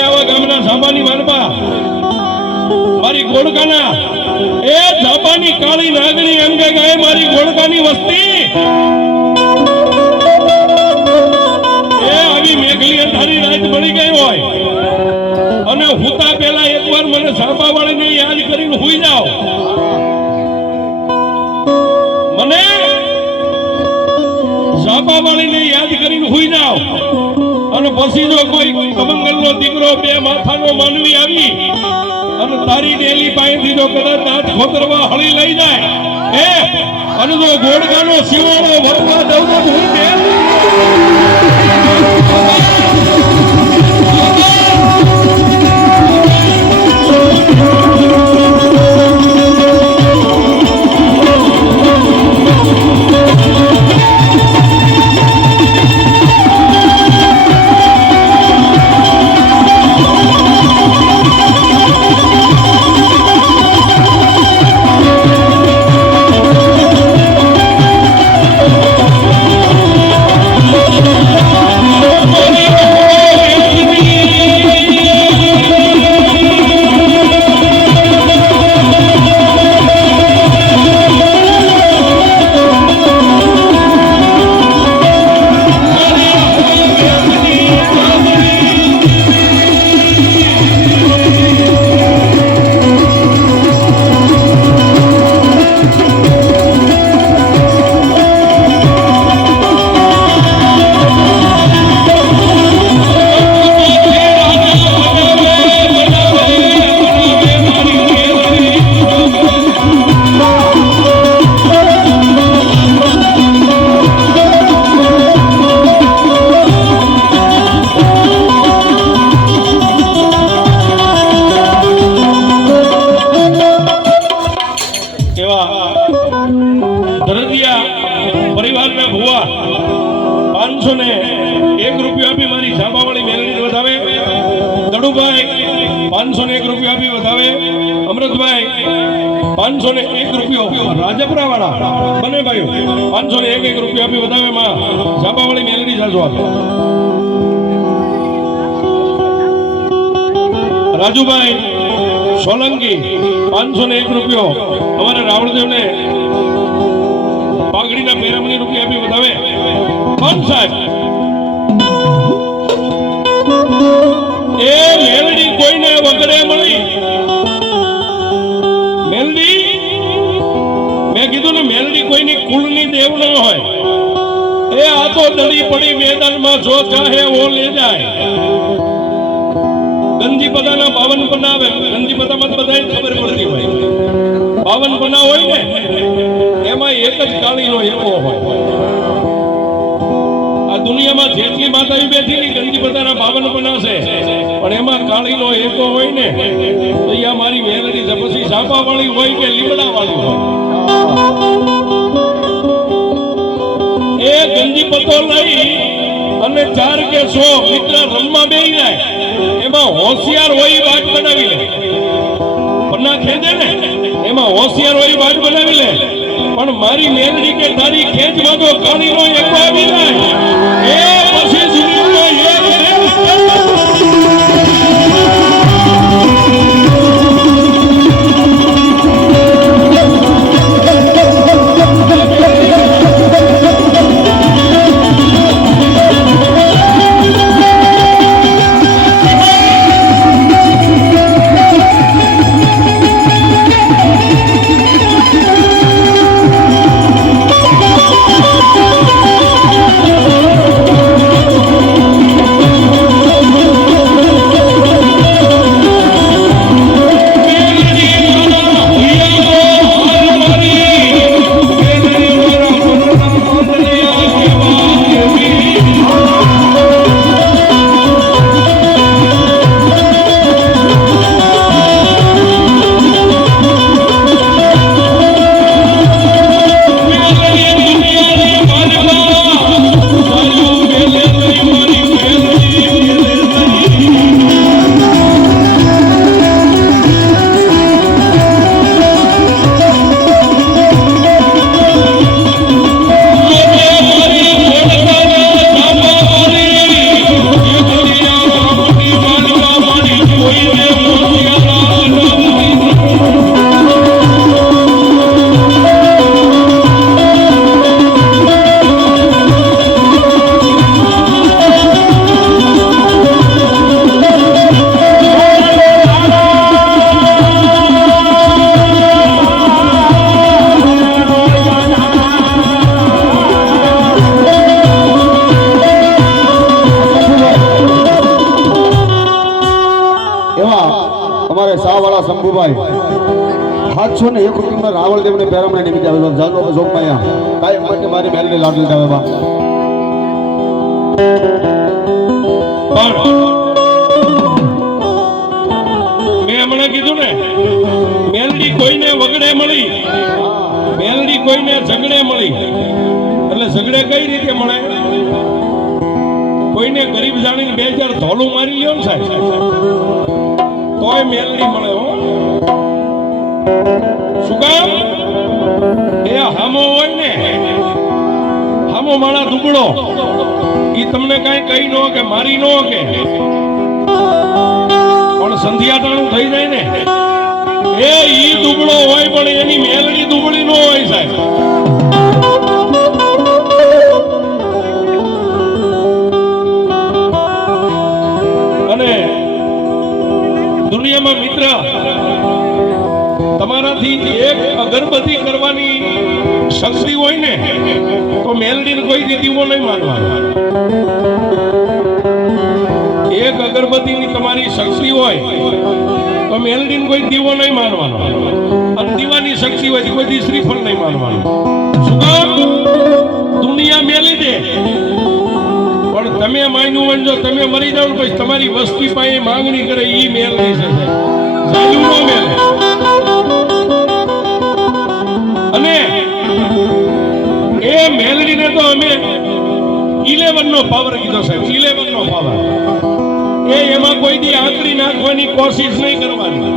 મારે આવા ગામના સાબાની માનપા મારી ગોળકાના એ સાબાની કાળી નાગણી એમ કે ગાય મારી ગોળકાની વસ્તી એ આવી મેઘલી અંધારી રાત બળી ગઈ હોય અને હુતા પહેલા એકવાર મને સાબા વાળીને યાદ કરીને હુઈ જાઓ મને સાબા વાળીને યાદ કરીને હુઈ જાઓ અને પછી જો કોઈ કમંગલનો દીકરો બે માથાનો માનવી આવી અને તારી ડેલી પાસેથી જો કદાચ દાંત ખોતરવા હળી લઈ જાય એ અને જો ગોળગાનો શિવાળો વરવા દઉં તો હું પરિવારના ભુવા 501 રૂપિયા આપી મારી સાબાવાળી મેલડી વધાવે દડુભાઈ 501 રૂપિયા આપી વધાવે અમૃતભાઈ 501 રૂપિયો રાજપરા વાળા બને ભાઈઓ 501 રૂપિયા આપી વધાવે માં સાબાવાળી મેલડી જાજો આપે રાજુભાઈ સોલંકી 501 રૂપિયો અમારા રાવણદેવને પાઘડીના પેરામણી રૂપિયા આપી વધાવે કોણ સાહેબ એ મેલડી કોઈને વગરે મળી મેલડી મેં કીધું ને મેલડી કોઈની કુળની દેવ ન હોય એ આ તો દડી પડી મેદાનમાં જો ચાહે વો લે જાય ગંજી પદાના 52 પન્ના આવે ગંજી પદામાં બધાને ખબર પડતી હોય 52 પન્ના હોય ને એમાં એક જ કાળીનો એકો હોય આ દુનિયામાં જેટલી માતાઓ બેઠી ની ગંજી પદાના 52 પન્ના છે પણ એમાં કાળીનો એકો હોય ને તો આ મારી મેલડી છે પછી સાપા વાળી હોય કે લીમડા વાળી હોય એ ગંજી પતો લઈ અને 4 કે 100 મિત્ર રમવા બેહી જાય એમાં હોશિયાર હોય વાટ બનાવી લે પન્ના ખેંચે ને એમાં હોશિયાર હોય વાટ બનાવી લે પણ મારી મેલડી કે તારી ખેંચમાં તો કાળીનો એકો આવી જાય એ પછી કોઈને શંભુભાઈ 701 કુટુંબમાં રાવળદેવને પેરામણા નિમિત્તે આવેલો જાગો જોગમાયા કાયમ માટે મારી મેલડી લાડલી દાવે બા મેં હમણાં કીધું ને મેલડી કોઈને વગડે મળી મેલડી કોઈને ઝગડે મળી એટલે ઝગડે કઈ રીતે મળે કોઈને ગરીબ જાણીને 2000 ધોલું મારી લ્યો ને સાહેબ તોય મેલડી મળે હો શું કામ એ હામો હોય ને હામો માળા દુબળો ઈ તમને કાઈ કહી નો કે મારી નો કે પણ સંધ્યાટાણું થઈ જાય ને એ ઈ દુબળો હોય પણ એની મેલડી દુબળી નો હોય સાહેબ અને દુનિયામાં મિત્ર તમારાથી એક અગરબત્તી કરવાની શક્તિ હોય ને તો મેલડીને કોઈ દીવો નહીં માનવાનો એક અગરબત્તીની તમારી શક્તિ હોય તો મેલડીને કોઈ દીવો નહીં માનવાનો અને દીવાની શક્તિ હોય તો કોઈ શ્રીફળ નહીં માનવાનું શું કામ દુનિયા મેલી દે પણ તમે માન્યું હોય જો તમે મરી જાવ પછી તમારી વસ્તી પાસે માંગણી કરે ઈ મેલડી છે સાચું નો મેલે અને એ મેલડીને તો અમે 11 નો પાવર કીધો સાહેબ 11 નો પાવર એ એમાં કોઈ દી આંકડી નાખવાની કોશિશ નહીં કરવાની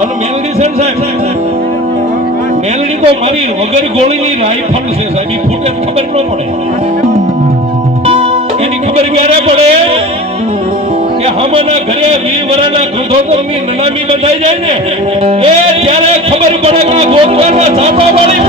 અને મેલડી છે સાહેબ મેલડી તો મારી વગર ગોળીની રાઈફલ છે સાહેબ ઈ ફૂટે ખબર ન પડે એની ખબર ક્યારે પડે કે હમણાં ઘરે 20 વર્ષના ગંધોતરની નનામી બંધાઈ જાય ને એ ત્યારે ખબર પડે કે ગોળવાના છાપા વાળી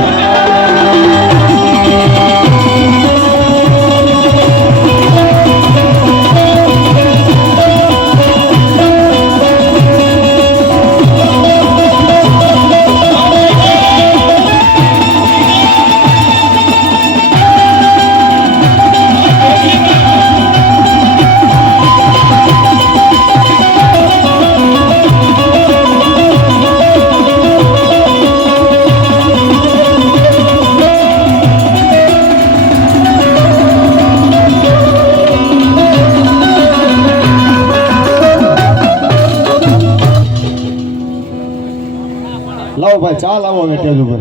લાવો ભાઈ ચા લાવો હવે ટેજ ઉપર